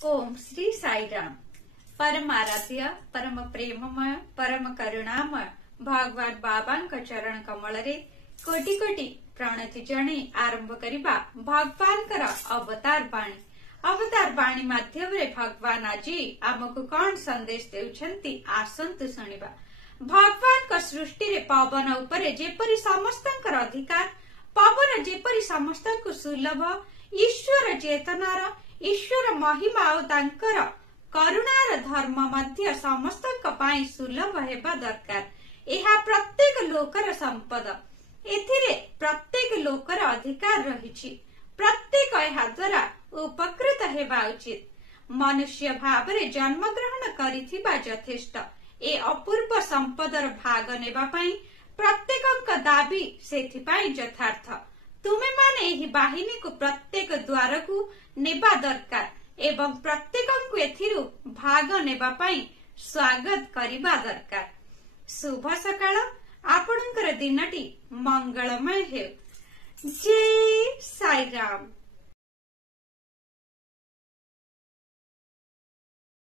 ओम श्री साई राम। परम आराध्य परम प्रेममय परम करुणामय भगवान बाबांक चरण कमल रे कोटि कोटि प्रणति जणे आरंभ करिबा भगवानकर अवतार बाणी माध्यम रे भगवान आज आमको कौन संदेश देउछंती आसंतु सुनिबा। भगवान का सृष्टि रे पवन उपरे जेपरि समस्तंकर अधिकार, पवन जेपरि समस्तंकु सुलभ, ईश्वर चेतनार ईश्वर महिमा और तांकर करुणार धर्म मध्य समस्तंक पाई सुलभ हेबा दरकार। एहा प्रत्येक लोकर संपद, एथिरे प्रत्येक लोकर अधिकार रहिछि। प्रत्येक एहा द्वारा उपकृत हेबा उचित। मनुष्य भावरे जन्म ग्रहण करिथिबा यथेष्ट। ए अपूर्व संपदर भाग नेबा पाई प्रत्येकक दाबी सेथिपाई यथार्थ। तुमे माने एही बाहिनी को प्रत्येक द्वार को नेबा दरकार एवं प्रत्येकंकु एथिरु भाग नेबा पाई स्वागत करिबा दरकार। शुभ सकाळ, आपणकर दिनटी मंगलमय हेउ। जय साई राम।